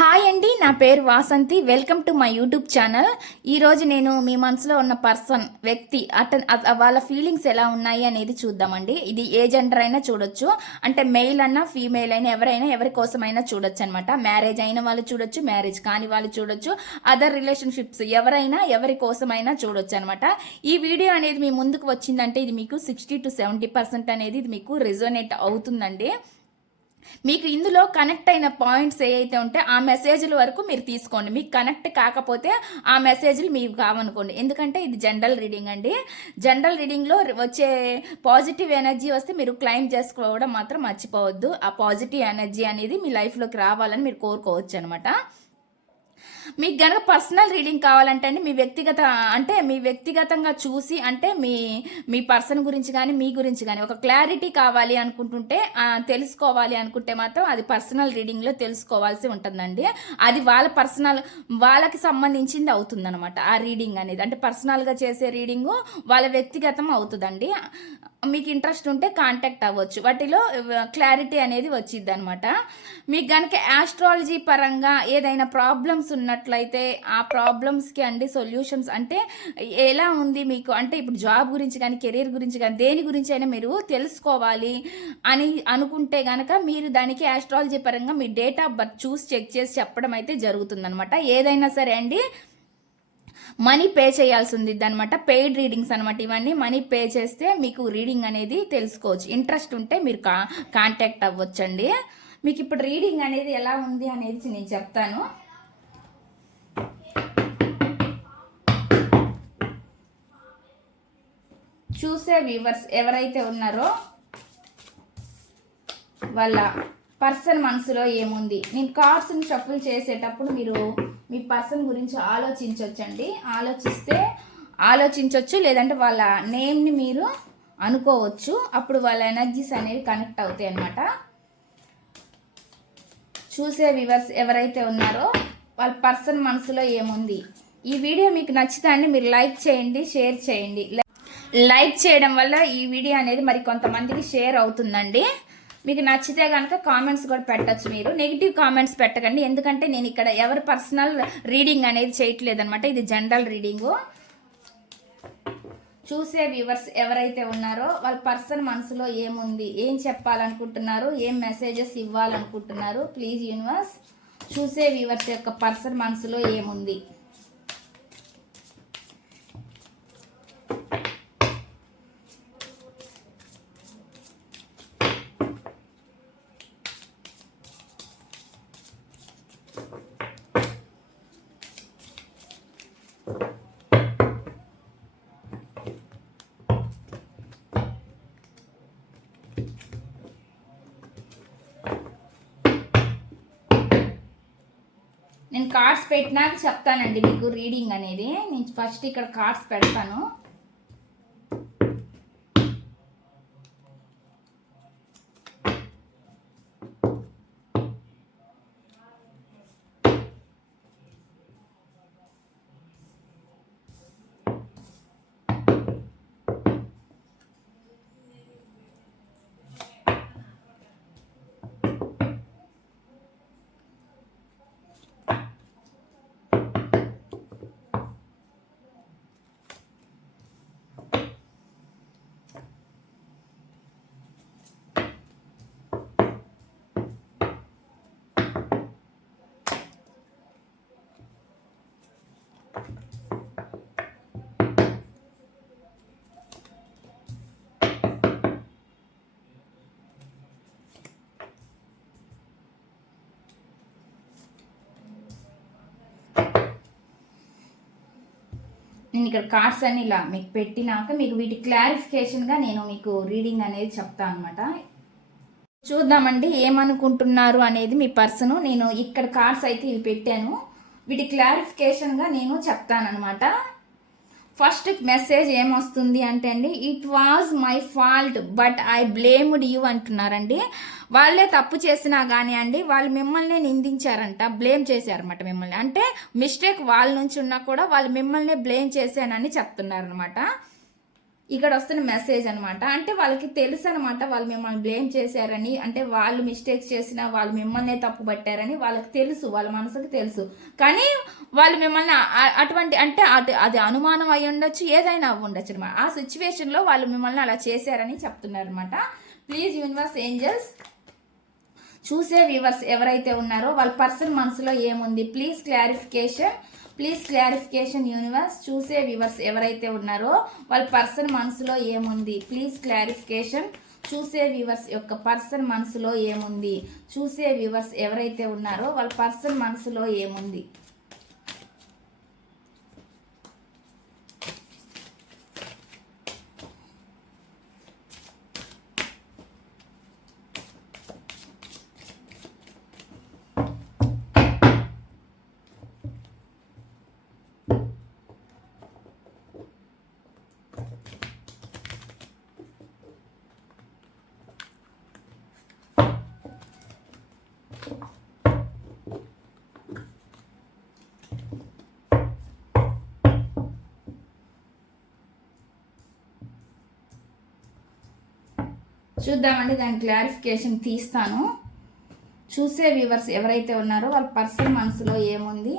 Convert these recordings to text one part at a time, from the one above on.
Hi అండి నా పేరు Vasanthi. Welcome to my YouTube channel. ఈరోజు నేను మీ మనసులో ఉన్న పర్సన్ వ్యక్తి అట వాళ్ళ ఫీలింగ్స్ ఎలా ఉన్నాయి అనేది చూద్దామండి. ఇది ఏ జెండర్ అయినా చూడొచ్చు. అంటే మెయిల్ అన్నా ఫీమేల్ అయినా ఎవరైనా ఎవరి కోసమైనా చూడొచ్చు అనమాట మ్యారేజ్ అయిన వాళ్ళు చూడొచ్చు మ్యారేజ్ కాని వాళ్ళు చూడొచ్చు అదర్ రిలేషన్షిప్స్ ఎవరైనా ఎవరి కోసమైనా చూడొచ్చు అనమాట ఈ వీడియో అనేది మీ ముందుకు వచ్చిందంటే ఇది మీకు సిక్స్టీ టు సెవెంటీ పర్సెంట్ అనేది ఇది మీకు రిజోనేట్ అవుతుందండి. మీకు ఇందులో కనెక్ట్ అయిన పాయింట్స్ ఏవైతే ఉంటే ఆ మెసేజ్ల వరకు మీరు తీసుకోండి. మీకు కనెక్ట్ కాకపోతే ఆ మెసేజ్లు మీకు కావనుకోండి. ఎందుకంటే ఇది జనరల్ రీడింగ్ అండి. జనరల్ రీడింగ్లో వచ్చే పాజిటివ్ ఎనర్జీ వస్తే మీరు క్లైమ్ చేసుకోవడం మాత్రం మర్చిపోవద్దు. ఆ పాజిటివ్ ఎనర్జీ అనేది మీ లైఫ్లోకి రావాలని మీరు కోరుకోవచ్చు అనమాట మీకు గనక పర్సనల్ రీడింగ్ కావాలంటే అండి మీ వ్యక్తిగత అంటే మీ వ్యక్తిగతంగా చూసి అంటే మీ మీ పర్సన్ గురించి కానీ మీ గురించి కానీ ఒక క్లారిటీ కావాలి అనుకుంటుంటే తెలుసుకోవాలి అనుకుంటే మాత్రం అది పర్సనల్ రీడింగ్లో తెలుసుకోవాల్సి ఉంటుందండి. అది వాళ్ళ పర్సనల్ వాళ్ళకి సంబంధించింది అవుతుందనమాట ఆ రీడింగ్ అనేది. అంటే పర్సనల్గా చేసే రీడింగు వాళ్ళ వ్యక్తిగతం అవుతుందండి. మీకు ఇంట్రెస్ట్ ఉంటే కాంటాక్ట్ అవ్వచ్చు. వాటిలో క్లారిటీ అనేది వచ్చింది అనమాట మీకు కనుక యాస్ట్రాలజీ పరంగా ఏదైనా ప్రాబ్లమ్స్ ఉన్నట్టు ఉన్నట్లయితే ఆ ప్రాబ్లమ్స్కి అండి సొల్యూషన్స్ అంటే ఎలా ఉంది మీకు? అంటే ఇప్పుడు జాబ్ గురించి కానీ కెరీర్ గురించి కానీ దేని గురించి అయినా మీరు తెలుసుకోవాలి అని అనుకుంటే కనుక మీరు దానికి ఆస్ట్రాలజీ పరంగా మీ డేట్ ఆఫ్ బర్త్ చూసి చెక్ చేసి చెప్పడం అయితే జరుగుతుందనమాట ఏదైనా సరే అండి మనీ పే చేయాల్సి ఉంది అనమాట పెయిడ్ రీడింగ్స్ అనమాట ఇవన్నీ మనీ పే చేస్తే మీకు రీడింగ్ అనేది తెలుసుకోవచ్చు. ఇంట్రెస్ట్ ఉంటే మీరు కా కాంటాక్ట్ అవ్వచ్చండి. మీకు ఇప్పుడు రీడింగ్ అనేది ఎలా ఉంది అనేది నేను చెప్తాను. చూసే వ్యూవర్స్ ఎవరైతే ఉన్నారో వాళ్ళ పర్సన్ మనసులో ఏముంది? నేను కార్డ్స్ని షఫుల్ చేసేటప్పుడు మీరు మీ పర్సన్ గురించి ఆలోచించవచ్చండి ఆలోచిస్తే ఆలోచించవచ్చు లేదంటే వాళ్ళ నేమ్ని మీరు అనుకోవచ్చు. అప్పుడు వాళ్ళ ఎనర్జీస్ అనేవి కనెక్ట్ అవుతాయి అన్నమాట. చూసే వివర్స్ ఎవరైతే ఉన్నారో వాళ్ళ పర్సన్ మనసులో ఏముంది? ఈ వీడియో మీకు నచ్చితే అండి మీరు లైక్ చేయండి షేర్ చేయండి. లైక్ చేయడం వల్ల ఈ వీడియో అనేది మరి కొంతమందికి షేర్ అవుతుందండి. మీకు నచ్చితే కనుక కామెంట్స్ కూడా పెట్టచ్చు మీరు. నెగిటివ్ కామెంట్స్ పెట్టకండి. ఎందుకంటే నేను ఇక్కడ ఎవరి పర్సనల్ రీడింగ్ అనేది చేయట్లేదు అనమాట ఇది జనరల్ రీడింగు. చూసే వ్యూవర్స్ ఎవరైతే ఉన్నారో వాళ్ళ పర్సన్ మనసులో ఏముంది ఏం చెప్పాలనుకుంటున్నారు ఏం మెసేజెస్ ఇవ్వాలనుకుంటున్నారు ప్లీజ్ యూనివర్స్ చూసే వ్యూవర్స్ యొక్క పర్సన్ మనసులో ఏముంది? కార్డ్స్ పెట్టినాక చెప్తానండి మీకు రీడింగ్ అనేది. నేను ఫస్ట్ ఇక్కడ కార్డ్స్ పెడతాను. నేను ఇక్కడ కార్డ్స్ అన్ని ఇలా మీకు పెట్టినాక మీకు వీటి క్లారిఫికేషన్గా నేను మీకు రీడింగ్ అనేది చెప్తాను అనమాట చూద్దామండి ఏమనుకుంటున్నారు అనేది మీ పర్సన్ నేను ఇక్కడ కార్డ్స్ అయితే ఇవి పెట్టాను. వీటి క్లారిఫికేషన్గా నేను చెప్తానమాట ఫస్ట్ మెసేజ్ ఏమొస్తుంది అంటే అండి it was my fault but I blamed you అంటున్నారండి. వాళ్ళే తప్పు చేసినా కానీ అండి వాళ్ళు మిమ్మల్ని నిందించారంట బ్లేమ్ చేశారన్నమాట మిమ్మల్ని. అంటే మిస్టేక్ వాళ్ళ నుంచి ఉన్నా కూడా వాళ్ళు మిమ్మల్ని బ్లేమ్ చేశానని చెప్తున్నారనమాట ఇక్కడ వస్తున్న మెసేజ్ అనమాట అంటే వాళ్ళకి తెలుసు అనమాట వాళ్ళు మిమ్మల్ని బ్లేమ్ చేశారని. అంటే వాళ్ళు మిస్టేక్స్ చేసిన వాళ్ళు మిమ్మల్ని తప్పు పట్టారని వాళ్ళకి తెలుసు వాళ్ళ మనసుకు తెలుసు. కానీ వాళ్ళు మిమ్మల్ని అటువంటి అంటే అటు అది అనుమానం అయి ఉండొచ్చు ఏదైనా ఉండొచ్చు అనమాట ఆ సిచ్యువేషన్లో వాళ్ళు మిమ్మల్ని అలా చేశారని చెప్తున్నారు అనమాట ప్లీజ్ యూనివర్స్ ఏంజల్స్ చూసే వ్యూవర్స్ ఎవరైతే ఉన్నారో వాళ్ళ పర్సన్ మనసులో ఏముంది? Please clarification please clarification universe చూసే వ్యూవర్స్ ఎవరైతే ఉన్నారో వాళ్ళ పర్సన్ మనసులో ఏముంది? Please clarification. చూసే వ్యూవర్స్ యొక్క పర్సన్ మనసులో ఏముంది? చూసే వ్యూవర్స్ ఎవరైతే ఉన్నారో వాళ్ళ పర్సన్ మనసులో ఏముంది? చూద్దామండి దాని క్లారిఫికేషన్ తీస్తాను. చూసే వ్యూవర్స్ ఎవరైతే ఉన్నారో వాళ్ళ పర్సన్ మనసులో ఏముంది?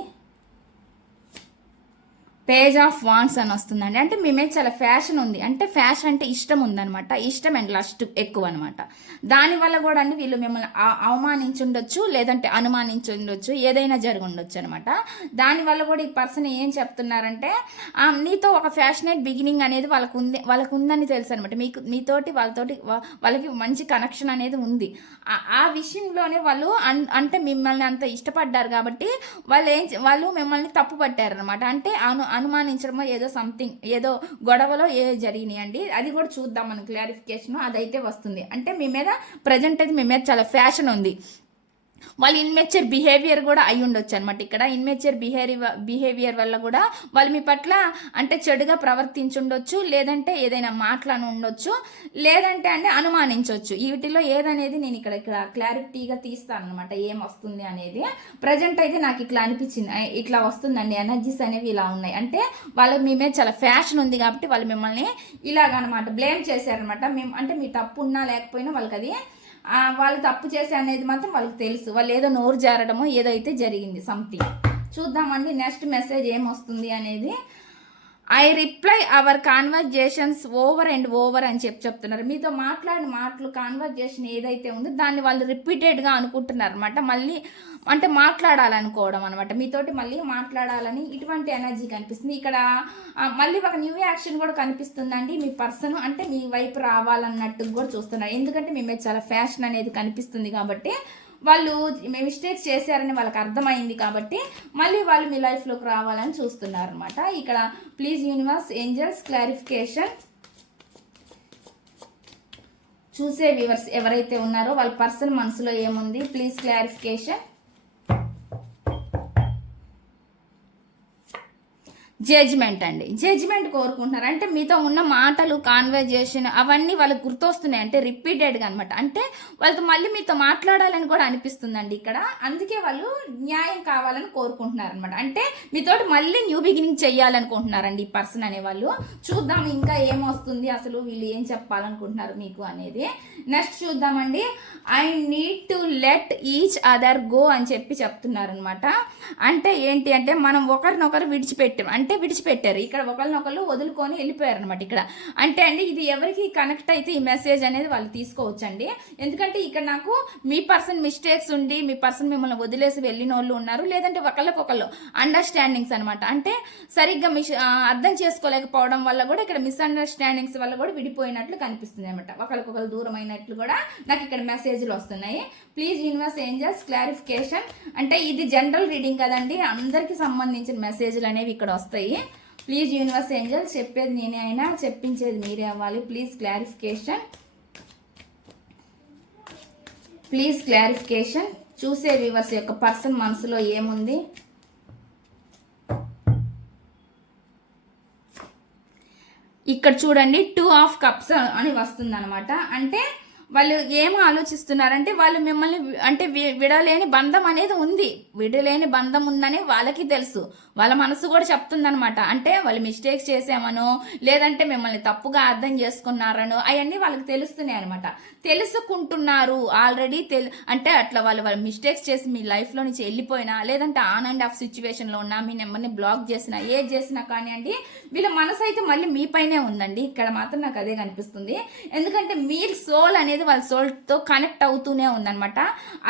పేజ్ ఆఫ్ వాన్స్ అని వస్తుందండి. అంటే మీ మీద చాలా ఫ్యాషన్ ఉంది. అంటే ఫ్యాషన్ అంటే ఇష్టం ఉందన్నమాట. ఇష్టం అండ్ లస్ట్ ఎక్కువ అనమాట దానివల్ల కూడా అండి వీళ్ళు మిమ్మల్ని అవమానించి అవమానించుండొచ్చు లేదంటే అనుమానించుండొచ్చు ఏదైనా జరిగి ఉండొచ్చు అనమాట దానివల్ల కూడా ఈ పర్సన్ ఏం చెప్తున్నారంటే నీతో ఒక ఫ్యాషనేట్ బిగినింగ్ అనేది వాళ్ళకు ఉంది వాళ్ళకు ఉందని తెలుసు అనమాట మీకు మీతోటి వాళ్ళతోటి వాళ్ళకి మంచి కనెక్షన్ అనేది ఉంది. ఆ- విషయంలోనే వాళ్ళు అన్- అంటే మిమ్మల్ని అంత ఇష్టపడ్డారు కాబట్టి వాళ్ళు ఏం వాళ్ళు మిమ్మల్ని తప్పు పట్టారు అనమాట అంటే అను అనుమానించడమో ఏదో సంథింగ్ ఏదో గొడవలో ఏ జరిగినాయండి అది కూడా చూద్దాం మనం క్లారిఫికేషన్ అదైతే వస్తుంది. అంటే మీ మీద ప్రజెంట్ అయితే మీ మీద చాలా ఫ్యాషన్ ఉంది. వాళ్ళు ఇన్మెచ్యూర్ బిహేవియర్ కూడా అయి ఉండొచ్చు అనమాట ఇక్కడ ఇన్మెచ్యూర్ బిహేవియర్ బిహేవియర్ వల్ల కూడా వాళ్ళు మీ పట్ల అంటే చెడుగా ప్రవర్తించుండొచ్చు లేదంటే ఏదైనా మాట్లాడి ఉండొచ్చు లేదంటే అంటే అనుమానించవచ్చు వీటిలో ఏదనేది నేను ఇక్కడ ఇక్కడ క్లారిటీగా తీస్తాను అనమాట ఏం వస్తుంది అనేది. ప్రజెంట్ అయితే నాకు ఇట్లా అనిపించింది. ఇట్లా వస్తుందండి. ఎనర్జీస్ అనేవి ఇలా ఉన్నాయి. అంటే వాళ్ళు మీ మీద చాలా ఫ్యాషన్ ఉంది కాబట్టి వాళ్ళు మిమ్మల్ని ఇలాగనమాట బ్లేమ్ చేశారనమాట మేము అంటే మీ తప్పు ఉన్నా లేకపోయినా వాళ్ళకి అది వాళ్ళు తప్పు చేసే అనేది మాత్రం వాళ్ళకి తెలుసు. వాళ్ళు ఏదో నోరు జారడమో ఏదో అయితే జరిగింది సంథింగ్ చూద్దామండి నెక్స్ట్ మెసేజ్ ఏమొస్తుంది అనేది. I reply our conversations over and over అని చెప్పి చెప్తున్నారు. మీతో మాట్లాడిన మాటలు కాన్వర్జేషన్ ఏదైతే ఉందో దాన్ని వాళ్ళు రిపీటెడ్గా అనుకుంటున్నారు అనమాట మళ్ళీ అంటే మాట్లాడాలనుకోవడం అనమాట మీతోటి మళ్ళీ మాట్లాడాలని ఇటువంటి ఎనర్జీ కనిపిస్తుంది. ఇక్కడ మళ్ళీ ఒక న్యూ యాక్షన్ కూడా కనిపిస్తుందండి. మీ పర్సన్ అంటే మీ వైపు రావాలన్నట్టు కూడా చూస్తున్నారు. ఎందుకంటే మీ మీద చాలా ఫ్యాషన్ అనేది కనిపిస్తుంది కాబట్టి వాళ్ళు మిస్టేక్స్ చేశారని వాళ్ళకి అర్థమైంది కాబట్టి మళ్ళీ వాళ్ళు మీ లైఫ్లోకి రావాలని చూస్తున్నారు అనమాట ఇక్కడ ప్లీజ్ యూనివర్స్ ఏంజల్స్ క్లారిఫికేషన్ చూసే వ్యూవర్స్ ఎవరైతే ఉన్నారో వాళ్ళ పర్సన్ మనసులో ఏముంది? ప్లీజ్ క్లారిఫికేషన్ జడ్జిమెంట్ అండి. జడ్జిమెంట్ కోరుకుంటున్నారు. అంటే మీతో ఉన్న మాటలు కాన్వర్జేషన్ అవన్నీ వాళ్ళకి గుర్తొస్తున్నాయి. అంటే రిపీటెడ్గా అనమాట అంటే వాళ్ళతో మళ్ళీ మీతో మాట్లాడాలని కూడా అనిపిస్తుందండి ఇక్కడ. అందుకే వాళ్ళు న్యాయం కావాలని కోరుకుంటున్నారు అనమాట అంటే మీతోటి మళ్ళీ న్యూ బిగినింగ్ చేయాలనుకుంటున్నారండి ఈ పర్సన్ అనేవాళ్ళు. చూద్దాం ఇంకా ఏమొస్తుంది అసలు వీళ్ళు ఏం చెప్పాలనుకుంటున్నారు మీకు అనేది. నెక్స్ట్ చూద్దామండి. I need to let each other go అని చెప్పి చెప్తున్నారనమాట అంటే ఏంటి అంటే మనం ఒకరినొకరు విడిచిపెట్టాం. అంటే విడిచిపెట్టారు. ఇక్కడ ఒకరినొకరు వదులుకొని వెళ్ళిపోయారు అనమాట ఇక్కడ. అంటే అండి ఇది ఎవరికి కనెక్ట్ అయితే ఈ మెసేజ్ అనేది వాళ్ళు తీసుకోవచ్చండి. ఎందుకంటే ఇక్కడ నాకు మీ పర్సన్ మిస్టేక్స్ ఉండి మీ పర్సన్ మిమ్మల్ని వదిలేసి వెళ్ళిన వాళ్ళు ఉన్నారు. లేదంటే ఒకళ్ళకొకళ్ళు అండర్స్టాండింగ్స్ అనమాట అంటే సరిగ్గా మిస్ అర్థం చేసుకోలేకపోవడం వల్ల కూడా ఇక్కడ మిస్అండర్స్టాండింగ్స్ వల్ల కూడా విడిపోయినట్లు కనిపిస్తుంది అనమాట ఒకరికొకరు దూరం అయినట్లు కూడా నాకు ఇక్కడ మెసేజ్లు వస్తున్నాయి. ప్లీజ్ యూనివర్స్ ఏంజల్స్ క్లారిఫికేషన్ అంటే ఇది జనరల్ రీడింగ్ కదండి. అందరికీ సంబంధించిన మెసేజ్లు అనేవి ఇక్కడ వస్తాయి. ప్లీజ్ యూనివర్స్ ఏంజల్ చెప్పేది నేనే అయినా చెప్పించేది మీరే అవ్వాలి. ప్లీజ్ క్లారిఫికేషన్ ప్లీజ్ క్లారిఫికేషన్ చూసే వ్యూవర్స్ యొక్క పర్సన్ మనసులో ఏముంది? ఇక్కడ చూడండి టూ ఆఫ్ కప్స్ అని వస్తుంది అనమాట అంటే వాళ్ళు ఏం ఆలోచిస్తున్నారంటే వాళ్ళు మిమ్మల్ని అంటే వి- విడలేని బంధం అనేది ఉంది. విడలేని బంధం ఉందని వాళ్ళకి తెలుసు. వాళ్ళ మనసు కూడా చెప్తుందనమాట అంటే వాళ్ళు మిస్టేక్స్ చేసామనో లేదంటే మిమ్మల్ని తప్పుగా అర్థం చేసుకున్నారనో అవన్నీ వాళ్ళకి తెలుస్తున్నాయి అనమాట తెలుసుకుంటున్నారు. ఆల్రెడీ తెలు అంటే అట్లా వాళ్ళు వాళ్ళు మిస్టేక్స్ చేసి మీ లైఫ్లో నుంచి వెళ్ళిపోయినా లేదంటే ఆన్ అండ్ ఆఫ్ సిచ్యువేషన్లో ఉన్నా మీ నెంబర్ని బ్లాక్ చేసినా ఏది చేసినా కానివ్వండి వీళ్ళ మనసు అయితే మళ్ళీ మీ పైనే ఉందండి. ఇక్కడ మాత్రం నాకు అదే కనిపిస్తుంది. ఎందుకంటే మీరు సోల్ అనేది వాళ్ళ సోల్తో కనెక్ట్ అవుతూనే ఉందన్నమాట.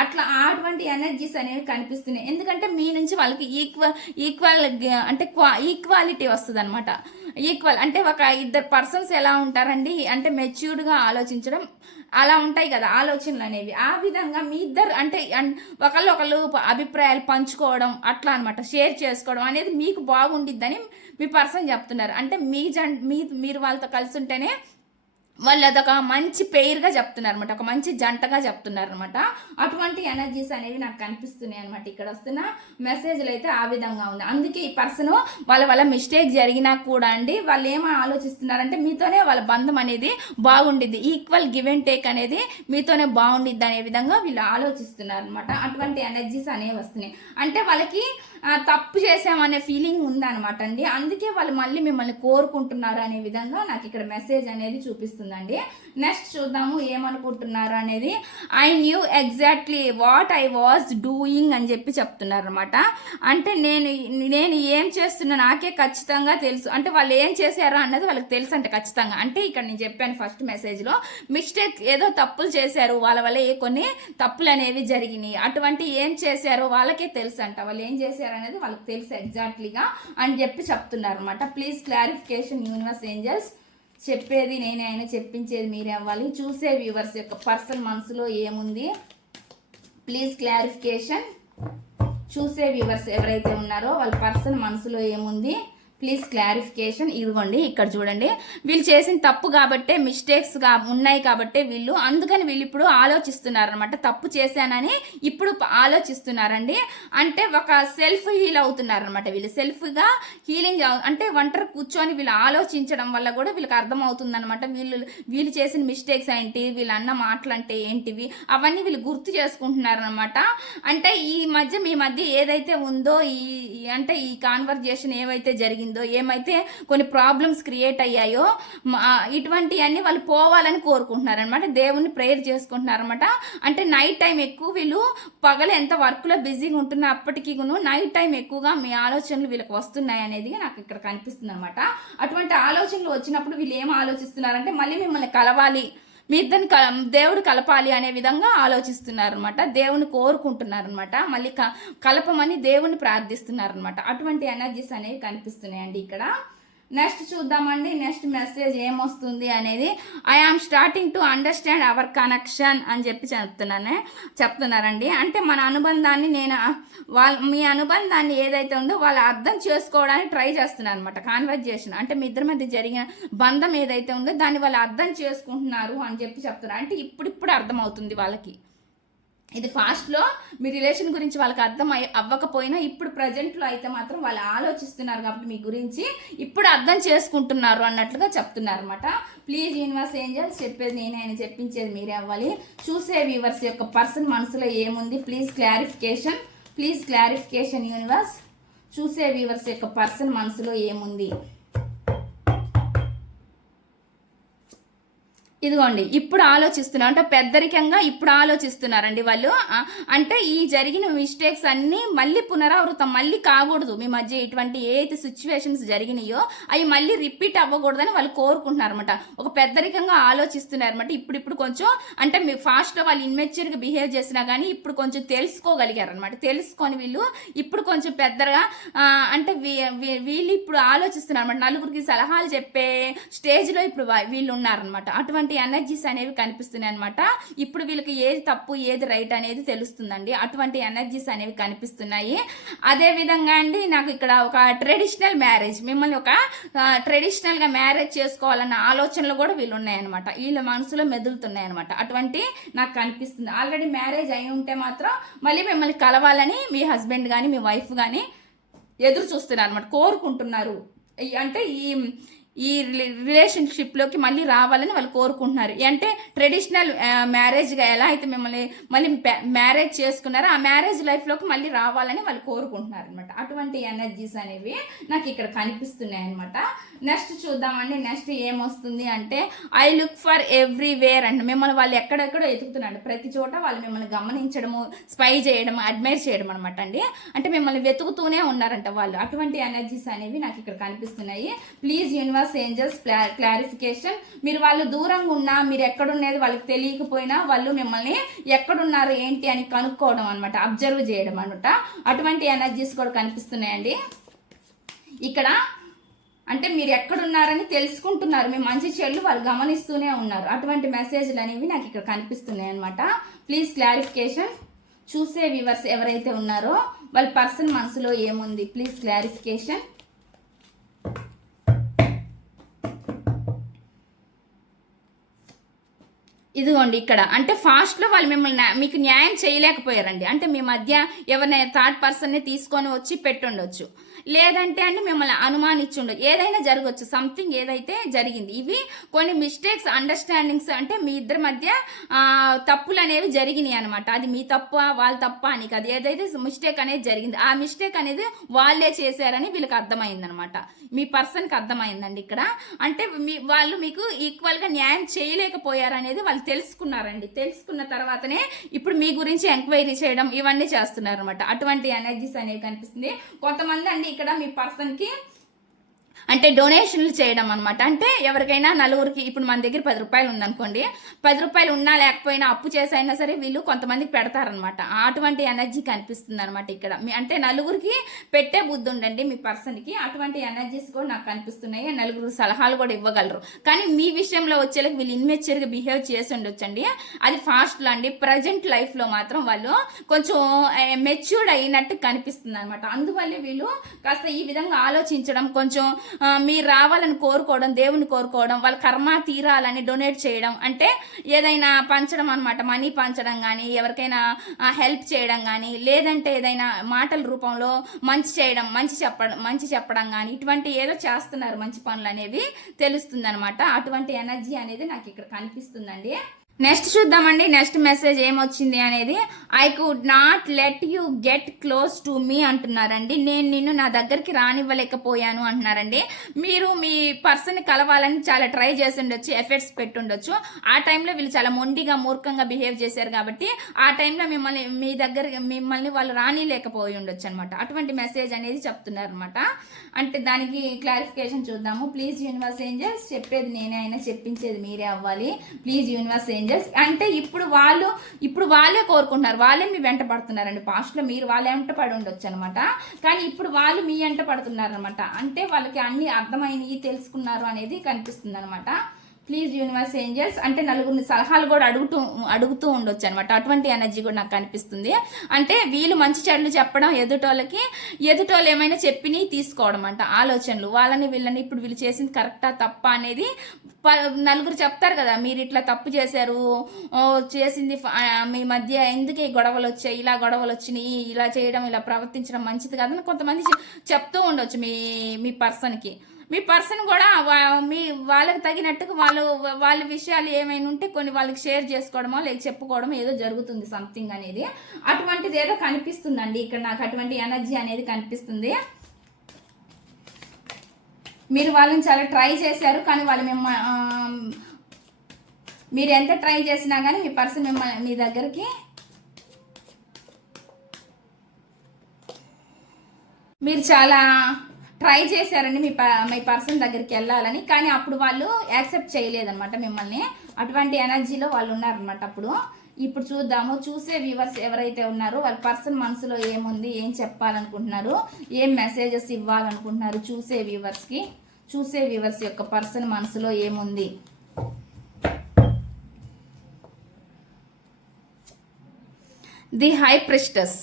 అట్లా అటువంటి ఎనర్జీస్ అనేవి కనిపిస్తున్నాయి. ఎందుకంటే మీ నుంచి వాళ్ళకి ఈక్వల్ ఈక్వల్ అంటే క్వా ఈక్వాలిటీ వస్తుంది అనమాట ఈక్వల్ అంటే ఒక ఇద్దరు పర్సన్స్ ఎలా ఉంటారండి? అంటే మెచ్యూర్డ్గా ఆలోచించడం అలా ఉంటాయి కదా ఆలోచనలు అనేవి. ఆ విధంగా మీ ఇద్దరు అంటే ఒకళ్ళు ఒకళ్ళు అభిప్రాయాలు పంచుకోవడం అట్లా అనమాట షేర్ చేసుకోవడం అనేది మీకు బాగుండిద్దని మీ పర్సన్ చెప్తున్నారు. అంటే మీ జన్ మీ మీరు వాళ్ళతో కలిసి ఉంటేనే వాళ్ళు అదొక మంచి పెయిర్గా చెప్తున్నారు అనమాట ఒక మంచి జంటగా చెప్తున్నారు అనమాట అటువంటి ఎనర్జీస్ అనేవి నాకు కనిపిస్తున్నాయి అనమాట ఇక్కడ వస్తున్న మెసేజ్లు అయితే ఆ విధంగా ఉంది అందుకే ఈ పర్సన్ వాళ్ళ వల్ల మిస్టేక్ జరిగినా కూడా అండి వాళ్ళు ఏమో ఆలోచిస్తున్నారంటే మీతోనే వాళ్ళ బంధం అనేది బాగుండిద్ది. ఈక్వల్ గివ్ అండ్ టేక్ అనేది మీతోనే బాగుండిద్ది అనే విధంగా వీళ్ళు ఆలోచిస్తున్నారు అనమాట అటువంటి ఎనర్జీస్ అనేవి వస్తున్నాయి. అంటే వాళ్ళకి తప్పు చేసామనే ఫీలింగ్ ఉందన్నమాట అండి. అందుకే వాళ్ళు మళ్ళీ మిమ్మల్ని కోరుకుంటున్నారు అనే విధంగా నాకు ఇక్కడ మెసేజ్ అనేది చూపిస్తుందండి. నెక్స్ట్ చూద్దాము ఏమనుకుంటున్నారు అనేది. I knew exactly what I was doing అని చెప్పి చెప్తున్నారు అనమాట అంటే నేను నేను ఏం చేస్తున్నా నాకే ఖచ్చితంగా తెలుసు. అంటే వాళ్ళు ఏం చేశారో అన్నది వాళ్ళకి తెలుసు అంటే ఖచ్చితంగా. అంటే ఇక్కడ నేను చెప్పాను ఫస్ట్ మెసేజ్లో మిస్టేక్ ఏదో తప్పులు చేశారు. వాళ్ళ వల్ల ఏ కొన్ని తప్పులు అనేవి జరిగినాయి. అటువంటి ఏం చేశారో వాళ్ళకే తెలుసు అంట వాళ్ళు ఏం చేశారు అనేది వాళ్ళకి తెలుసు ఎగ్జాక్ట్లీగా అని చెప్పి చెప్తున్నారు అనమాట ప్లీజ్ క్లారిఫికేషన్ యూనివర్స్ ఏంజల్స్ చెప్పేది నేనే ఆయన చెప్పించేది మీరే అవ్వాలి. చూసే వ్యూవర్స్ యొక్క పర్సన్ మనసులో ఏముంది? Please clarification. చూసే వ్యూవర్స్ ఎవరైతే ఉన్నారో వాళ్ళ పర్సన్ మనసులో ఏముంది? ప్లీజ్ క్లారిఫికేషన్ ఇదిగోండి ఇక్కడ చూడండి. వీళ్ళు చేసిన తప్పు కాబట్టే మిస్టేక్స్గా ఉన్నాయి కాబట్టే వీళ్ళు అందుకని వీళ్ళు ఇప్పుడు ఆలోచిస్తున్నారనమాట తప్పు చేశానని ఇప్పుడు ఆలోచిస్తున్నారండి. అంటే ఒక సెల్ఫ్ హీల్ అవుతున్నారనమాట వీళ్ళు. సెల్ఫ్గా హీలింగ్ అంటే ఒంటరి కూర్చొని వీళ్ళు ఆలోచించడం వల్ల కూడా వీళ్ళకి అర్థమవుతుందనమాట వీళ్ళు వీళ్ళు చేసిన మిస్టేక్స్ ఏంటి వీళ్ళు అన్న మాటలు అంటే ఏంటివి అవన్నీ వీళ్ళు గుర్తు చేసుకుంటున్నారనమాట అంటే ఈ మధ్య మీ మధ్య ఏదైతే ఉందో ఈ అంటే ఈ కాన్వర్జేషన్ ఏవైతే జరిగిందో ఏమైతే కొన్ని ప్రాబ్లమ్స్ క్రియేట్ అయ్యాయో ఇటువంటివన్నీ వాళ్ళు పోవాలని కోరుకుంటున్నారనమాట దేవుణ్ణి ప్రేయర్ చేసుకుంటున్నారనమాట అంటే నైట్ టైం ఎక్కువ వీళ్ళు పగలు ఎంత వర్క్లో బిజీగా ఉంటున్నప్పటికీ నైట్ టైం ఎక్కువగా మీ ఆలోచనలు వీళ్ళకి వస్తున్నాయి అనేది నాకు ఇక్కడ కనిపిస్తుంది అనమాట అటువంటి ఆలోచనలు వచ్చినప్పుడు వీళ్ళు ఏం ఆలోచిస్తున్నారంటే మళ్ళీ మిమ్మల్ని కలవాలి. మీ ఇద్దరిని క దేవుడు కలపాలి అనే విధంగా ఆలోచిస్తున్నారనమాట దేవుని కోరుకుంటున్నారనమాట మళ్ళీ క కలపమని దేవుని ప్రార్థిస్తున్నారనమాట అటువంటి ఎనర్జీస్ అనేవి కనిపిస్తున్నాయండి ఇక్కడ. నెక్స్ట్ చూద్దామండి. నెక్స్ట్ మెసేజ్ ఏమొస్తుంది అనేది I am starting to understand our connection అని చెప్పి చెప్తున్నానే చెప్తున్నారండి. అంటే మన అనుబంధాన్ని నేను వాళ్ళ మీ అనుబంధాన్ని ఏదైతే ఉందో వాళ్ళు అర్థం చేసుకోవడానికి ట్రై చేస్తున్నారు అనమాట కాన్వర్జేషన్ అంటే మీ ఇద్దరి మధ్య జరిగిన బంధం ఏదైతే ఉందో దాన్ని వాళ్ళు అర్థం చేసుకుంటున్నారు అని చెప్పి చెప్తున్నారు. అంటే ఇప్పుడిప్పుడు అర్థమవుతుంది వాళ్ళకి. ఇది ఫాస్ట్లో మీ రిలేషన్ గురించి వాళ్ళకి అర్థం అయ్యి అవ్వకపోయినా ఇప్పుడు ప్రజెంట్లో అయితే మాత్రం వాళ్ళు ఆలోచిస్తున్నారు కాబట్టి మీ గురించి ఇప్పుడు అర్థం చేసుకుంటున్నారు అన్నట్లుగా చెప్తున్నారు అనమాట ప్లీజ్ యూనివర్స్ ఏంజల్స్ చెప్పేది నేనే ఆయన చెప్పించేది మీరే అవ్వాలి. చూసే వ్యూవర్స్ యొక్క పర్సన్ మనసులో ఏముంది? Please clarification please clarification universe చూసే వ్యూవర్స్ యొక్క పర్సన్ మనసులో ఏముంది? ఇదిగోండి ఇప్పుడు ఆలోచిస్తున్నారు అంటే పెద్దరికంగా ఇప్పుడు ఆలోచిస్తున్నారండి వాళ్ళు. అంటే ఈ జరిగిన మిస్టేక్స్ అన్నీ మళ్ళీ పునరావృతం మళ్ళీ కాకూడదు. మీ మధ్య ఇటువంటి ఏదైతే సిచ్యువేషన్స్ జరిగినాయో అవి మళ్ళీ రిపీట్ అవ్వకూడదని వాళ్ళు కోరుకుంటున్నారు అనమాట ఒక పెద్దరికంగా ఆలోచిస్తున్నారు అనమాట ఇప్పుడు ఇప్పుడు కొంచెం అంటే మీ ఫాస్ట్లో వాళ్ళు ఇన్మెచ్యూర్గా బిహేవ్ చేసినా కానీ ఇప్పుడు కొంచెం తెలుసుకోగలిగారు అనమాట తెలుసుకొని వీళ్ళు ఇప్పుడు కొంచెం పెద్దగా అంటే వీ- వీళ్ళు ఇప్పుడు ఆలోచిస్తున్నారు అనమాట నలుగురికి సలహాలు చెప్పే స్టేజ్లో ఇప్పుడు వీళ్ళు ఉన్నారనమాట అటువంటి ఎనర్జీస్ అనేవి కనిపిస్తున్నాయి అనమాట ఇప్పుడు వీళ్ళకి ఏది తప్పు ఏది రైట్ అనేది తెలుస్తుందండి. అటువంటి ఎనర్జీస్ అనేవి కనిపిస్తున్నాయి. అదే విధంగా అండి నాకు ఇక్కడ ఒక ట్రెడిషనల్ మ్యారేజ్ మిమ్మల్ని ఒక ట్రెడిషనల్గా మ్యారేజ్ చేసుకోవాలన్న ఆలోచనలు కూడా వీళ్ళు ఉన్నాయన్నమాట. వీళ్ళ మనసులో మెదులుతున్నాయి అనమాట అటువంటి నాకు కనిపిస్తుంది. ఆల్రెడీ మ్యారేజ్ అయి ఉంటే మాత్రం మళ్ళీ మిమ్మల్ని కలవాలని మీ హస్బెండ్ కానీ మీ వైఫ్ కానీ ఎదురు చూస్తున్నారు అనమాట కోరుకుంటున్నారు అంటే ఈ ఈ రిలేషన్షిప్లోకి మళ్ళీ రావాలని వాళ్ళు కోరుకుంటున్నారు. అంటే ట్రెడిషనల్ మ్యారేజ్గా ఎలా అయితే మిమ్మల్ని మళ్ళీ మ్యారేజ్ చేసుకున్నారో ఆ మ్యారేజ్ లైఫ్లోకి మళ్ళీ రావాలని వాళ్ళు కోరుకుంటున్నారు అనమాట అటువంటి ఎనర్జీస్ అనేవి నాకు ఇక్కడ కనిపిస్తున్నాయి అనమాట నెక్స్ట్ చూద్దామండి. నెక్స్ట్ ఏమొస్తుంది అంటే I look for everywhere and. మిమ్మల్ని వాళ్ళు ఎక్కడెక్కడో ఎతుకుతున్నాడు ప్రతి చోట వాళ్ళు మిమ్మల్ని గమనించడము స్పై చేయడం అడ్మైర్ చేయడం అనమాట అండి. అంటే మిమ్మల్ని వెతుకుతూనే ఉన్నారంట వాళ్ళు. అటువంటి ఎనర్జీస్ అనేవి నాకు ఇక్కడ కనిపిస్తున్నాయి. ప్లీజ్ యూనివర్స్ ఏంజల్స్ క్లారిఫికేషన్ మీరు వాళ్ళు దూరంగా ఉన్నా మీరు ఎక్కడున్నది వాళ్ళకి తెలియకపోయినా వాళ్ళు మిమ్మల్ని ఎక్కడున్నారు ఏంటి అని కనుక్కోవడం అనమాట అబ్జర్వ్ చేయడం అనమాట అటువంటి ఎనర్జీస్ కూడా కనిపిస్తున్నాయండి. ఇక్కడ అంటే మీరు ఎక్కడున్నారని తెలుసుకుంటున్నారు. మీ మంచి చెల్లు వాళ్ళు గమనిస్తూనే ఉన్నారు. అటువంటి మెసేజ్లు అనేవి నాకు ఇక్కడ కనిపిస్తున్నాయి అనమాట ప్లీజ్ క్లారిఫికేషన్ చూసే వివర్స్ ఎవరైతే ఉన్నారో వాళ్ళ పర్సన్ మనసులో ఏముంది? ప్లీజ్ క్లారిఫికేషన్ ఇదిగోండి ఇక్కడ. అంటే ఫాస్ట్లో వాళ్ళు మిమ్మల్ని మీకు న్యాయం చేయలేకపోయారండి. అంటే మీ మధ్య ఎవరినైనా థర్డ్ పర్సన్ని తీసుకొని వచ్చి పెట్టుండొచ్చు. లేదంటే అండి మిమ్మల్ని అనుమానించుండదు. ఏదైనా జరగవచ్చు సంథింగ్ ఏదైతే జరిగింది. ఇవి కొన్ని మిస్టేక్స్ అండర్స్టాండింగ్స్ అంటే మీ ఇద్దరి మధ్య తప్పులు అనేవి జరిగినాయి అనమాట అది మీ తప్ప వాళ్ళ తప్ప అని కాదు. ఏదైతే మిస్టేక్ అనేది జరిగింది ఆ మిస్టేక్ అనేది వాళ్ళే చేశారని వీళ్ళకి అర్థమైంది అనమాట మీ పర్సన్కి అర్థమైందండి ఇక్కడ. అంటే మీ వాళ్ళు మీకు ఈక్వల్గా న్యాయం చేయలేకపోయారనేది వాళ్ళు తెలుసుకున్నారండి. తెలుసుకున్న తర్వాతనే ఇప్పుడు మీ గురించి ఎంక్వైరీ చేయడం ఇవన్నీ చేస్తున్నారు అనమాట అటువంటి ఎనర్జీస్ అనేవి కనిపిస్తుంది. కొంతమంది అండి ఇక్కడ మీ పర్సన్కి అంటే డొనేషన్లు చేయడం అనమాట అంటే ఎవరికైనా నలుగురికి ఇప్పుడు మన దగ్గర పది రూపాయలు ఉందనుకోండి పది రూపాయలు ఉన్నా లేకపోయినా అప్పు చేసైనా సరే వీళ్ళు కొంతమందికి పెడతారనమాట అటువంటి ఎనర్జీ కనిపిస్తుంది అనమాట ఇక్కడ. మీ అంటే నలుగురికి పెట్టే బుద్ధి ఉండండి మీ పర్సన్కి అటువంటి ఎనర్జీస్ కూడా నాకు కనిపిస్తున్నాయి. నలుగురు సలహాలు కూడా ఇవ్వగలరు. కానీ మీ విషయంలో వచ్చేలకు వీళ్ళు ఇన్మెచ్యూర్గా బిహేవ్ చేసి ఉండొచ్చండి. అది ఫాస్ట్లో అండి. ప్రజెంట్ లైఫ్లో మాత్రం వాళ్ళు కొంచెం మెచ్యూర్డ్ అయినట్టు కనిపిస్తుంది అనమాట అందువల్లే వీళ్ళు కాస్త ఈ విధంగా ఆలోచించడం కొంచెం మీరు రావాలని కోరుకోవడం దేవుని కోరుకోవడం వాళ్ళ కర్మ తీరాలని డొనేట్ చేయడం అంటే ఏదైనా పంచడం అనమాట మనీ పంచడం కానీ ఎవరికైనా హెల్ప్ చేయడం కానీ లేదంటే ఏదైనా మాటల రూపంలో మంచి చేయడం మంచి చెప్పడం మంచి చెప్పడం కానీ ఇటువంటి ఏదో చేస్తున్నారు మంచి పనులు అనేవి తెలుస్తుంది అనమాట అటువంటి ఎనర్జీ అనేది నాకు ఇక్కడ కనిపిస్తుందండి. నెక్స్ట్ చూద్దామండి. నెక్స్ట్ మెసేజ్ ఏమొచ్చింది అనేది I could not let you get close to me అంటున్నారండి. నేను నిన్ను నా దగ్గరికి రానివ్వలేకపోయాను అంటున్నారండి. మీరు మీ పర్సన్ కలవాలని చాలా ట్రై చేసి ఉండొచ్చు ఎఫర్ట్స్ పెట్టుండొచ్చు. ఆ టైంలో వీళ్ళు చాలా మొండిగా మూర్ఖంగా బిహేవ్ చేశారు కాబట్టి ఆ టైంలో మిమ్మల్ని మీ దగ్గర మిమ్మల్ని వాళ్ళు రానిలేకపోయి ఉండొచ్చు అనమాట అటువంటి మెసేజ్ అనేది చెప్తున్నారు అనమాట అంటే దానికి క్లారిఫికేషన్ చూద్దాము. ప్లీజ్ యూనివర్స్ ఏంజల్స్ చెప్పేది నేనే అయినా చెప్పించేది మీరే అవ్వాలి. ప్లీజ్ యూనివర్స్ ఏంజల్స్ అంటే ఇప్పుడు వాళ్ళు ఇప్పుడు వాళ్ళే కోరుకుంటున్నారు. వాళ్ళే మీ వెంట పడుతున్నారండి. పాస్ట్లో మీరు వాళ్ళే వెంట పడి ఉండొచ్చు అనమాట కానీ ఇప్పుడు వాళ్ళు మీ వెంట పడుతున్నారు అనమాట అంటే వాళ్ళకి అన్ని అర్థమైనవి తెలుసుకున్నారు అనేది కనిపిస్తుంది అనమాట ప్లీజ్ యూనివర్స్ ఏంజల్స్ అంటే నలుగురిని సలహాలు కూడా అడుగుతూ అడుగుతూ ఉండొచ్చు అనమాట అటువంటి ఎనర్జీ కూడా నాకు కనిపిస్తుంది అంటే వీళ్ళు మంచి చెడులు చెప్పడం ఎదుటోళ్ళకి ఎదుటోళ్ళు ఏమైనా చెప్పిని తీసుకోవడం అంట ఆలోచనలు. వాళ్ళని వీళ్ళని ఇప్పుడు వీళ్ళు చేసింది కరెక్టా తప్ప అనేది ప- నలుగురు చెప్తారు కదా మీరు ఇట్లా తప్పు చేశారు చేసింది మీ మధ్య ఎందుకు గొడవలు వచ్చాయి ఇలా గొడవలు వచ్చినాయి ఇలా చేయడం ఇలా ప్రవర్తించడం మంచిది కాదని కొంతమంది చెప్తూ ఉండొచ్చు మీ మీ పర్సన్కి. మీ పర్సన్ కూడా వా- మీ వాళ్ళకి తగినట్టుగా వాళ్ళు వాళ్ళ విషయాలు ఏమైనా ఉంటే కొన్ని వాళ్ళకి షేర్ చేసుకోవడమో లేక చెప్పుకోవడమో ఏదో జరుగుతుంది సంథింగ్ అనేది. అటువంటిది ఏదో కనిపిస్తుందండి. ఇక్కడ నాకు అటువంటి ఎనర్జీ అనేది కనిపిస్తుంది. మీరు వాళ్ళని చాలా ట్రై చేశారు కానీ వాళ్ళు మిమ్మల్ని మీరు ఎంత ట్రై చేసినా కానీ మీ పర్సన్ మిమ్మల్ని మీ దగ్గరికి మీరు చాలా ట్రై చేశారండి మీ ప మీ పర్సన్ దగ్గరికి వెళ్ళాలని కానీ అప్పుడు వాళ్ళు యాక్సెప్ట్ చేయలేదనమాట మిమ్మల్ని. అటువంటి ఎనర్జీలో వాళ్ళు ఉన్నారనమాట అప్పుడు. ఇప్పుడు చూద్దాము. చూసే వ్యూవర్స్ ఎవరైతే ఉన్నారో వాళ్ళ పర్సన్ మనసులో ఏముంది ఏం చెప్పాలనుకుంటున్నారు ఏం మెసేజెస్ ఇవ్వాలనుకుంటున్నారు చూసే వ్యూవర్స్కి. చూసే వ్యూవర్స్ యొక్క పర్సన్ మనసులో ఏముంది? ది హై ప్రెస్టస్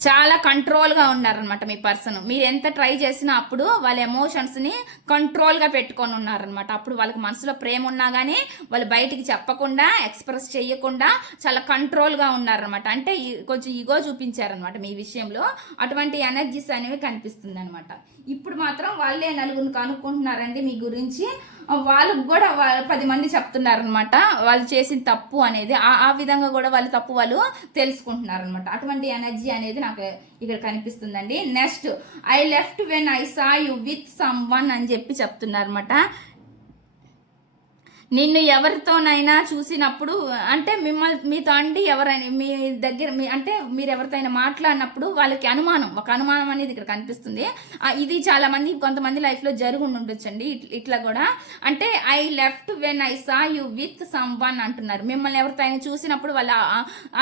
చాలా కంట్రోల్గా ఉన్నారనమాట మీ పర్సన్ మీరు ఎంత ట్రై చేసినా అప్పుడు వాళ్ళ ఎమోషన్స్ని కంట్రోల్గా పెట్టుకొని ఉన్నారనమాట అప్పుడు వాళ్ళకి మనసులో ప్రేమ ఉన్నా కానీ వాళ్ళు బయటికి చెప్పకుండా ఎక్స్ప్రెస్ చేయకుండా చాలా కంట్రోల్గా ఉన్నారనమాట అంటే కొంచెం ఈగో చూపించారనమాట మీ విషయంలో. అటువంటి ఎనర్జీస్ అనేవి కనిపిస్తుంది అనమాట ఇప్పుడు మాత్రం వాళ్ళే నలుగురిని కనుక్కుంటున్నారండి మీ గురించి. వాళ్ళకు కూడా పది మంది చెప్తున్నారనమాట వాళ్ళు చేసిన తప్పు అనేది ఆ విధంగా కూడా వాళ్ళు తప్పు వాళ్ళు తెలుసుకుంటున్నారనమాట అటువంటి ఎనర్జీ అనేది నాకు ఇక్కడ కనిపిస్తుందండి. Next I left when I saw you with someone అని చెప్పి చెప్తున్నారనమాట నిన్ను ఎవరితోనైనా చూసినప్పుడు అంటే మిమ్మల్ని మీతో అండి ఎవరైనా మీ దగ్గర మీ అంటే మీరు ఎవరితోనైనా మాట్లాడినప్పుడు వాళ్ళకి అనుమానం ఒక అనుమానం అనేది ఇక్కడ కనిపిస్తుంది. ఇది చాలా మంది కొంతమంది లైఫ్లో జరుగుండి ఉండొచ్చండి ఇట్లా కూడా. అంటే I left when I saw you with someone అంటున్నారు. మిమ్మల్ని ఎవరితోనైనా చూసినప్పుడు వాళ్ళ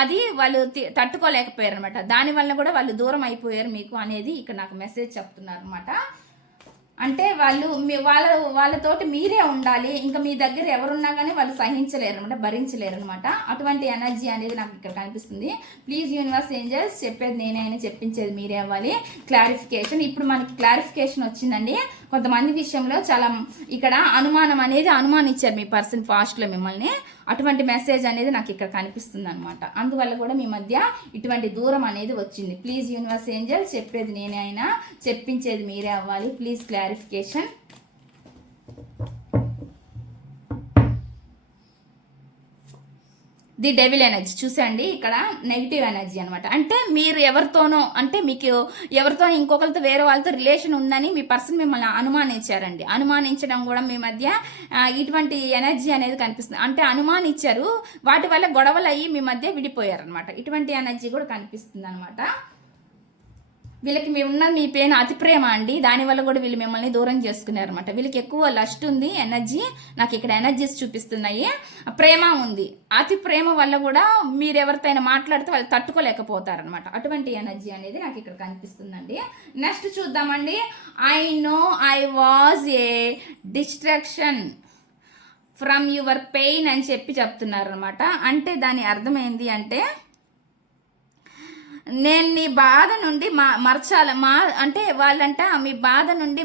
అది వాళ్ళు తట్టుకోలేకపోయారు అనమాట దానివల్ల కూడా వాళ్ళు దూరం అయిపోయారు మీకు అనేది ఇక్కడ నాకు మెసేజ్ చెప్తున్నారు అనమాట అంటే వాళ్ళు మీ వాళ్ళ వాళ్ళతోటి మీరే ఉండాలి. ఇంకా మీ దగ్గర ఎవరున్నా కానీ వాళ్ళు సహించలేరు అనమాట భరించలేరు అనమాట అటువంటి ఎనర్జీ అనేది నాకు ఇక్కడ కనిపిస్తుంది. ప్లీజ్ యూనివర్స్ ఏంజల్స్ చెప్పేది నేనే చెప్పించేది మీరే అవ్వాలి. క్లారిఫికేషన్ ఇప్పుడు మనకి క్లారిఫికేషన్ వచ్చిందండి. కొంతమంది విషయంలో చాలా ఇక్కడ అనుమానం అనేది అనుమానించారు మీ పర్సన్ ఫాస్ట్లో మిమ్మల్ని. అటువంటి మెసేజ్ అనేది నాకు ఇక్కడ కనిపిస్తుంది అనమాట అందువల్ల కూడా మీ మధ్య ఇటువంటి దూరం అనేది వచ్చింది. ప్లీజ్ యూనివర్స్ ఏంజల్ చెప్పేది నేనే అయినా చెప్పించేది మీరే అవ్వాలి. Please clarification the devil energy. చూసండి ఇక్కడ నెగిటివ్ ఎనర్జీ అనమాట అంటే మీరు ఎవరితోనో అంటే మీకు ఎవరితో ఇంకొకరితో వేరే వాళ్ళతో రిలేషన్ ఉందని మీ పర్సన్ మిమ్మల్ని అనుమానించారండి. అనుమానించడం కూడా మీ మధ్య ఇటువంటి ఎనర్జీ అనేది కనిపిస్తుంది. అంటే అనుమానించారు వాటి వల్ల గొడవలు అయ్యి మీ మధ్య విడిపోయారు అనమాట ఇటువంటి ఎనర్జీ కూడా కనిపిస్తుంది అనమాట వీళ్ళకి మీ ఉన్న మీ పేన అతి ప్రేమ అండి. దానివల్ల కూడా వీళ్ళు మిమ్మల్ని దూరం చేసుకున్నారు అనమాట వీళ్ళకి ఎక్కువ లస్ట్ ఉంది ఎనర్జీ నాకు ఇక్కడ ఎనర్జీస్ చూపిస్తున్నాయి. ప్రేమ ఉంది. అతి ప్రేమ వల్ల కూడా మీరు ఎవరితోనైనా మాట్లాడితే వాళ్ళు తట్టుకోలేకపోతారనమాట అటువంటి ఎనర్జీ అనేది నాకు ఇక్కడ కనిపిస్తుందండి. నెక్స్ట్ చూద్దామండి. I know I was a distraction from your pain అని చెప్పి చెప్తున్నారు అనమాట అంటే దాని అర్థమైంది అంటే నేను నీ బాధ నుండి మా మర్చాల మా అంటే వాళ్ళంట మీ బాధ నుండి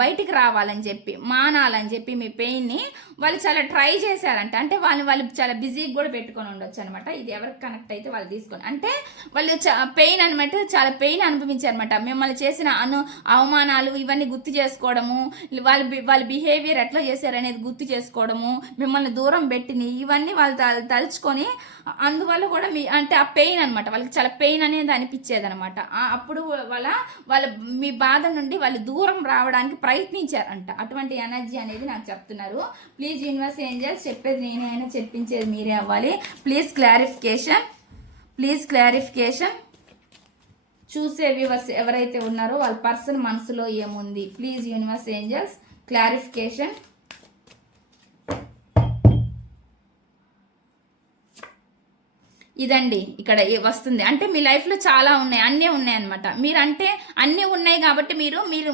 బయటికి రావాలని చెప్పి మానాలని చెప్పి మీ పెయిన్ని వాళ్ళు చాలా ట్రై చేశారంట. అంటే వాళ్ళు వాళ్ళు చాలా బిజీగా కూడా పెట్టుకొని ఉండొచ్చు అనమాట. ఇది ఎవరికి కనెక్ట్ అయితే వాళ్ళు తీసుకొని. అంటే వాళ్ళు పెయిన్ అనమాట చాలా పెయిన్ అనుభవించారనమాట మిమ్మల్ని చేసిన అను అవమానాలు ఇవన్నీ గుర్తు చేసుకోవడము వాళ్ళ వాళ్ళ బిహేవియర్ ఎట్లా చేశారనేది గుర్తు చేసుకోవడము మిమ్మల్ని దూరం పెట్టిని ఇవన్నీ వాళ్ళు తలుచుకొని అందువల్ల కూడా మీ అంటే ఆ పెయిన్ అనమాట వాళ్ళకి చాలా పెయిన్ అనేది అనిపించేది అనమాట అప్పుడు వాళ్ళ వాళ్ళ మీ బాధ నుండి వాళ్ళు దూరం రావడానికి ప్రయత్నించారంట. అటువంటి ఎనర్జీ అనేది నాకు చెప్తున్నారు. ప్లీజ్ యూనివర్స్ ఏంజల్స్ చెప్పేది నేనే అయినా చెప్పించేది మీరే అవ్వాలి. Please clarification please clarification. చూసే వ్యూవర్స్ ఎవరైతే ఉన్నారో వాళ్ళ పర్సన్ మనసులో ఏముంది? Please universe angels clarification. ఇదండి ఇక్కడ వస్తుంది. అంటే మీ లైఫ్లో చాలా ఉన్నాయి అన్నీ ఉన్నాయి అనమాట మీరు అంటే అన్నీ ఉన్నాయి కాబట్టి మీరు మీరు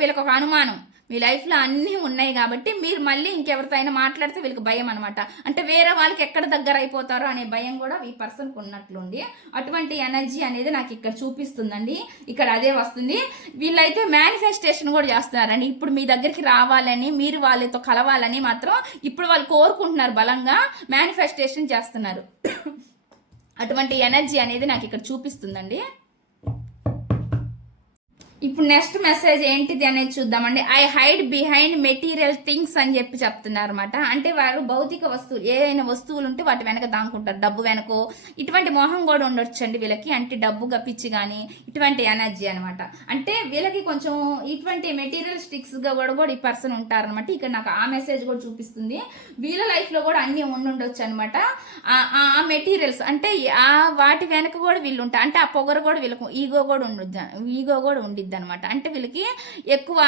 వీళ్ళకి ఒక అనుమానం. మీ లైఫ్లో అన్నీ ఉన్నాయి కాబట్టి మీరు మళ్ళీ ఇంకెవరితో అయినా మాట్లాడితే వీళ్ళకి భయం అనమాట అంటే వేరే వాళ్ళకి ఎక్కడ దగ్గర అయిపోతారో అనే భయం కూడా ఈ పర్సన్కి ఉన్నట్లుంది అటువంటి ఎనర్జీ అనేది నాకు ఇక్కడ చూపిస్తుందండి. ఇక్కడ అదే వస్తుంది. వీళ్ళైతే మేనిఫెస్టేషన్ కూడా చేస్తున్నారండి. ఇప్పుడు మీ దగ్గరికి రావాలని మీరు వాళ్ళతో కలవాలని మాత్రం ఇప్పుడు వాళ్ళు కోరుకుంటున్నారు బలంగా. మేనిఫెస్టేషన్ చేస్తున్నారు. అటువంటి ఎనర్జీ అనేది నాకు ఇక్కడ చూపిస్తుందండి. ఇప్పుడు నెక్స్ట్ మెసేజ్ ఏంటిది అనేది చూద్దామండి. I hide behind material things అని చెప్పి చెప్తున్నారు అనమాట అంటే వారు భౌతిక వస్తువులు ఏదైనా వస్తువులు ఉంటే వాటి వెనక దాంకుంటారు. డబ్బు వెనకో ఇటువంటి మోహం కూడా ఉండొచ్చండి వీళ్ళకి. అంటే డబ్బు గప్పించి కానీ ఇటువంటి ఎనర్జీ అనమాట అంటే వీళ్ళకి కొంచెం ఇటువంటి మెటీరియల్ స్టిక్స్గా కూడా కూడా ఈ పర్సన్ ఉంటారనమాట ఇక్కడ నాకు ఆ మెసేజ్ కూడా చూపిస్తుంది. వీళ్ళ లైఫ్లో కూడా అన్నీ ఉండుండొచ్చు అనమాట ఆ మెటీరియల్స్ అంటే ఆ వాటి వెనక కూడా వీళ్ళు ఉంటారు. అంటే ఆ పొగరు కూడా వీళ్ళకు ఈగో కూడా ఉండొచ్చు ఈగో కూడా ఉండిద్ది. ఉండిద్ది అనమాట అంటే వీళ్ళకి ఎక్కువ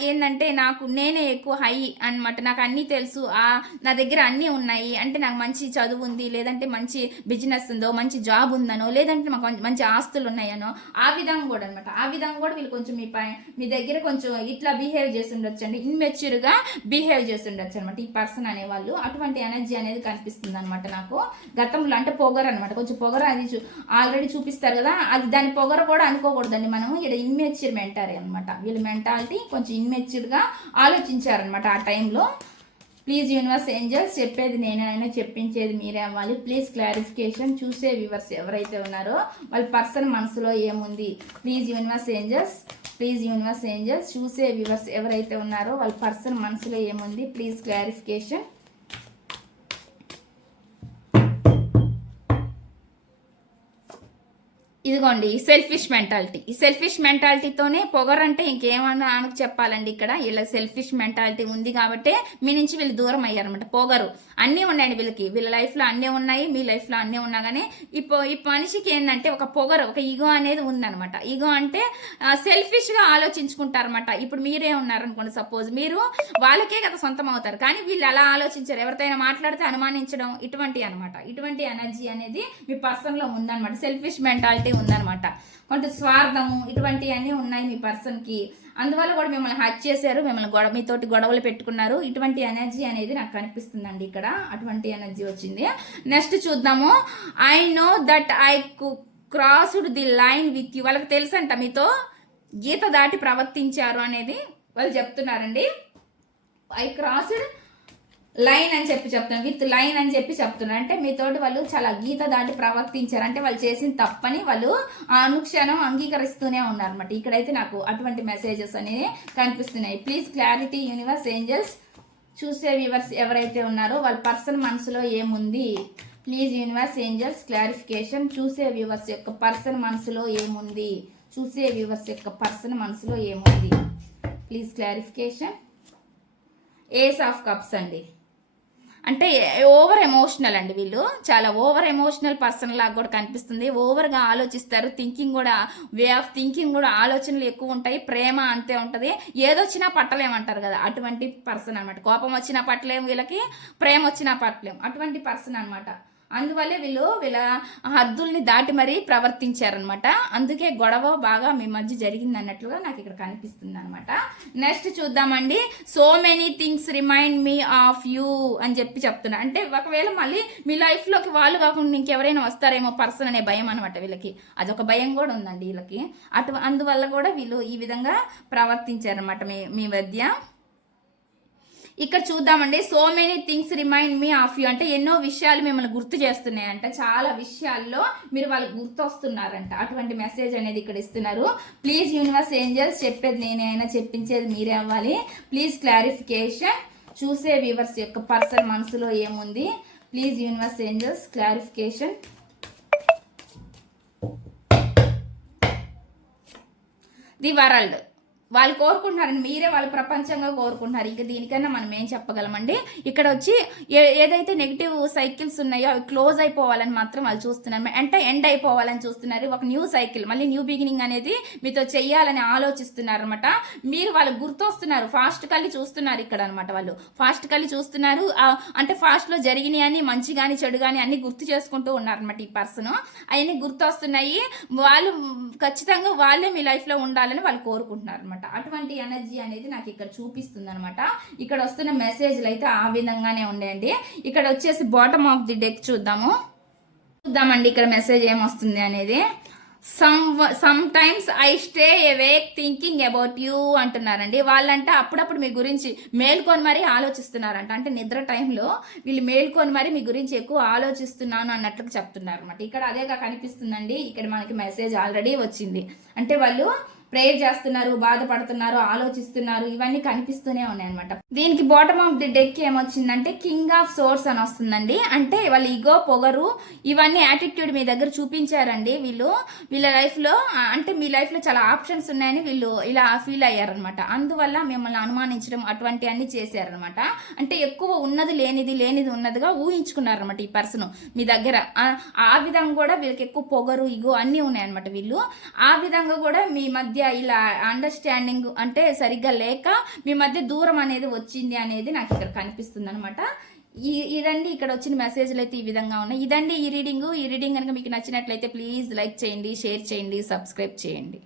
ఏంటంటే నాకు నేనే ఎక్కువ హై అన్నమాట. నాకు అన్నీ తెలుసు. ఆ నా దగ్గర అన్నీ ఉన్నాయి. అంటే నాకు మంచి చదువు ఉంది లేదంటే మంచి బిజినెస్ ఉందో మంచి జాబ్ ఉందనో లేదంటే మాకు మంచి- ఆస్తులు ఉన్నాయనో ఆ విధంగా కూడా అనమాట ఆ విధంగా కూడా వీళ్ళు కొంచెం మీ పై మీ దగ్గర కొంచెం ఇట్లా బిహేవ్ చేసి ఉండొచ్చు అండి. ఇన్మెచ్యూర్గా బిహేవ్ చేసి ఉండొచ్చు అనమాట ఈ పర్సన్ అనేవాళ్ళు. అటువంటి ఎనర్జీ అనేది కనిపిస్తుంది అనమాట నాకు. గతంలో అంటే పొగరు అనమాట కొంచెం పొగర అది ఆల్రెడీ చూపిస్తారు కదా అది దాని పొగర కూడా అనుకోకూడదండి మనం. ఇక్కడ ఇన్మెచ్యూర్ మెంటారీ అనమాట వీళ్ళ మెంటాలిటీ కొంచెం ఇన్మెచ్యూర్గా ఆలోచించారనమాట ఆ టైంలో ప్లీజ్ యూనివర్స్ ఏంజల్స్ చెప్పేది నేనైనా చెప్పించేది మీరే అవ్వాలి. ప్లీజ్ క్లారిఫికేషన్ చూసే వ్యూవర్స్ ఎవరైతే ఉన్నారో వాళ్ళ పర్సన్ మనసులో ఏముంది? Please universe angels please universe angels చూసే వ్యూవర్స్ ఎవరైతే ఉన్నారో వాళ్ళ పర్సన్ మనసులో ఏముంది? ప్లీజ్ క్లారిఫికేషన్ ఇదిగోండి ఈ సెల్ఫిష్ మెంటాలిటీ ఈ సెల్ఫిష్ మెంటాలిటీతోనే పొగరంటే ఇంకేమన్నా ఆమెకు చెప్పాలండి ఇక్కడ? వీళ్ళ సెల్ఫిష్ మెంటాలిటీ ఉంది కాబట్టి మీ నుంచి వీళ్ళు దూరం అయ్యారనమాట పొగరు. అన్నీ ఉన్నాయండి వీళ్ళకి. వీళ్ళ లైఫ్లో అన్నీ ఉన్నాయి మీ లైఫ్లో అన్నీ ఉన్నా కానీ ఇప్పుడు ఈ మనిషికి ఏంటంటే ఒక పొగరు ఒక ఈగో అనేది ఉందన్నమాట. ఈగో అంటే సెల్ఫిష్గా ఆలోచించుకుంటారనమాట ఇప్పుడు మీరే ఉన్నారనుకోండి సపోజ్ మీరు వాళ్ళకే కదా సొంతం అవుతారు. కానీ వీళ్ళు అలా ఆలోచించారు. ఎవరితోనైనా మాట్లాడితే అనుమానించడం ఇటువంటి అనమాట ఇటువంటి ఎనర్జీ అనేది మీ పర్సన్లో ఉందన్నమాట. సెల్ఫిష్ మెంటాలిటీ ఉందన్నమాట. కొంత స్వార్థము ఇటువంటివన్నీ ఉన్నాయి మీ పర్సన్కి. అందువల్ల కూడా మిమ్మల్ని హత్య చేశారు మిమ్మల్ని గొడవ మీతోటి గొడవలు పెట్టుకున్నారు. ఇటువంటి ఎనర్జీ అనేది నాకు కనిపిస్తుందండి ఇక్కడ. అటువంటి ఎనర్జీ వచ్చింది. నెక్స్ట్ చూద్దాము. I know that I crossed the line with you వాళ్ళకి తెలుసంట మీతో? గీత దాటి ప్రవర్తించారు అనేది వాళ్ళు చెప్తున్నారండి. ఐ క్రాస్డ్ లైన్ అని చెప్పి చెప్తున్నారు విత్ లైన్ అని చెప్పి చెప్తున్నారు అంటే మీతోటి వాళ్ళు చాలా గీత దాటి ప్రవర్తించారు. అంటే వాళ్ళు చేసిన తప్పని వాళ్ళు అనుక్షణం అంగీకరిస్తూనే ఉన్నారు అనమాట ఇక్కడైతే నాకు అటువంటి మెసేజెస్ అనేవి కనిపిస్తున్నాయి. ప్లీజ్ క్లారిటీ యూనివర్స్ ఏంజల్స్ చూసే వ్యూవర్స్ ఎవరైతే ఉన్నారో వాళ్ళ పర్సన్ మనసులో ఏముంది? ప్లీజ్ యూనివర్స్ ఏంజల్స్ క్లారిఫికేషన్ చూసే వ్యూవర్స్ యొక్క పర్సన్ మనసులో ఏముంది? చూసే వ్యూవర్స్ యొక్క పర్సన్ మనసులో ఏముంది? Please clarification ace of cups అండి. అంటే ఓవర్ ఎమోషనల్ అండి వీళ్ళు. చాలా ఓవర్ ఎమోషనల్ పర్సన్ లాగా కూడా కనిపిస్తుంది. ఓవర్గా ఆలోచిస్తారు. థింకింగ్ కూడా వే ఆఫ్ థింకింగ్ కూడా ఆలోచనలు ఎక్కువ ఉంటాయి. ప్రేమ అంతే ఉంటుంది. ఏదొచ్చినా పట్టలేమంటారు కదా. అటువంటి పర్సన్ అనమాట కోపం వచ్చినా పట్టలేము వీళ్ళకి ప్రేమ వచ్చినా పట్టలేం అటువంటి పర్సన్ అనమాట అందువల్లే వీళ్ళు వీళ్ళ హద్దుల్ని దాటి మరీ ప్రవర్తించారనమాట అందుకే గొడవ బాగా మీ మధ్య జరిగింది అన్నట్లుగా నాకు ఇక్కడ కనిపిస్తుంది అనమాట నెక్స్ట్ చూద్దామండి. So many things remind me of you అని చెప్పి చెప్తున్నా. అంటే ఒకవేళ మళ్ళీ మీ లైఫ్లోకి వాళ్ళు కాకుండా ఇంకెవరైనా వస్తారేమో పర్సన్ అనే భయం అనమాట వీళ్ళకి. అదొక భయం కూడా ఉందండి వీళ్ళకి. అటు అందువల్ల కూడా వీళ్ళు ఈ విధంగా ప్రవర్తించారనమాట మీ మీ మధ్య. ఇక్కడ చూద్దామండి. So many things remind me of you అంటే ఎన్నో విషయాలు మిమ్మల్ని గుర్తు చేస్తున్నాయంట. చాలా విషయాల్లో మీరు వాళ్ళు గుర్తు వస్తున్నారంట అటువంటి మెసేజ్ అనేది ఇక్కడ ఇస్తున్నారు. ప్లీజ్ యూనివర్స్ ఏంజల్స్ చెప్పేది నేనే అయినా చెప్పించేది మీరే అవ్వాలి. ప్లీజ్ క్లారిఫికేషన్ చూసే వ్యూవర్స్ యొక్క పర్సన్ మనసులో ఏముంది? Please universe angels clarification the world వాళ్ళు కోరుకుంటున్నారండి మీరే వాళ్ళ ప్రపంచంగా కోరుకుంటున్నారు. ఇంకా దీనికన్నా మనం ఏం చెప్పగలమండి? ఇక్కడ వచ్చి ఏ- ఏదైతే నెగిటివ్ సైకిల్స్ ఉన్నాయో అవి క్లోజ్ అయిపోవాలని మాత్రం వాళ్ళు చూస్తున్నారు. అంటే ఎండ్ అయిపోవాలని చూస్తున్నారు. ఒక న్యూ సైకిల్ మళ్ళీ న్యూ బిగినింగ్ అనేది మీతో చెయ్యాలని ఆలోచిస్తున్నారు అనమాట మీరు వాళ్ళు గుర్తొస్తున్నారు. ఫాస్ట్ కళ్ళి చూస్తున్నారు ఇక్కడ అనమాట వాళ్ళు. ఫాస్ట్ కళ్ళి చూస్తున్నారు. అంటే ఫాస్ట్లో జరిగినాయి అని మంచి కానీ చెడు కానీ అన్ని గుర్తు చేసుకుంటూ ఉన్నారనమాట ఈ పర్సన్ అవన్నీ గుర్తొస్తున్నాయి. వాళ్ళు ఖచ్చితంగా వాళ్ళే మీ లైఫ్లో ఉండాలని వాళ్ళు కోరుకుంటున్నారు అనమాట అటువంటి ఎనర్జీ అనేది నాకు ఇక్కడ చూపిస్తుంది అనమాట ఇక్కడ వస్తున్న మెసేజ్లు అయితే ఆ విధంగానే ఉండేయండి ఇక్కడ వచ్చేసి బాటమ్ ఆఫ్ ది డెక్ చూద్దాము. చూద్దామండి ఇక్కడ మెసేజ్ ఏమొస్తుంది అనేది. Some sometimes I stay awake thinking about you అంటున్నారండి. వాళ్ళంటే అప్పుడప్పుడు మీ గురించి మేల్కొని మరీ ఆలోచిస్తున్నారంట. అంటే నిద్ర టైంలో వీళ్ళు మేల్కొని మరీ మీ గురించి ఎక్కువ ఆలోచిస్తున్నాను అన్నట్లు చెప్తున్నారు అనమాట ఇక్కడ అదేగా కనిపిస్తుందండి. ఇక్కడ మనకి మెసేజ్ ఆల్రెడీ వచ్చింది. అంటే వాళ్ళు ప్రేయర్ చేస్తున్నారు బాధపడుతున్నారు ఆలోచిస్తున్నారు ఇవన్నీ కనిపిస్తూనే ఉన్నాయి అనమాట దీనికి బాటమ్ ఆఫ్ ది డెక్ ఏమొచ్చిందంటే కింగ్ ఆఫ్ సోర్స్ అని వస్తుందండి. అంటే వాళ్ళ ఇగో పొగరు ఇవన్నీ యాటిట్యూడ్ మీ దగ్గర చూపించారండి వీళ్ళు. వీళ్ళ లైఫ్లో అంటే మీ లైఫ్లో చాలా ఆప్షన్స్ ఉన్నాయని వీళ్ళు ఇలా ఫీల్ అయ్యారనమాట అందువల్ల మిమ్మల్ని అనుమానించడం అటువంటి అన్ని చేశారనమాట అంటే ఎక్కువ ఉన్నది లేనిది లేనిది ఉన్నదిగా ఊహించుకున్నారనమాట ఈ పర్సన్ మీ దగ్గర ఆ- ఆ విధంగా కూడా వీళ్ళకి ఎక్కువ పొగరు ఇగో అన్నీ ఉన్నాయన్నమాట వీళ్ళు. ఆ విధంగా కూడా మీ మధ్య మధ్య ఇలా అండర్స్టాండింగ్ అంటే సరిగ్గా లేక మీ మధ్య దూరం అనేది వచ్చింది అనేది నాకు ఇక్కడ కనిపిస్తుంది అనమాట ఈ ఇదండి ఇక్కడ వచ్చిన మెసేజ్లు అయితే ఈ విధంగా ఉన్నాయి. ఇదండి ఈ రీడింగ్ ఈ రీడింగ్ కనుక మీకు నచ్చినట్లయితే ప్లీజ్ లైక్ చేయండి షేర్ చేయండి సబ్స్క్రైబ్ చేయండి.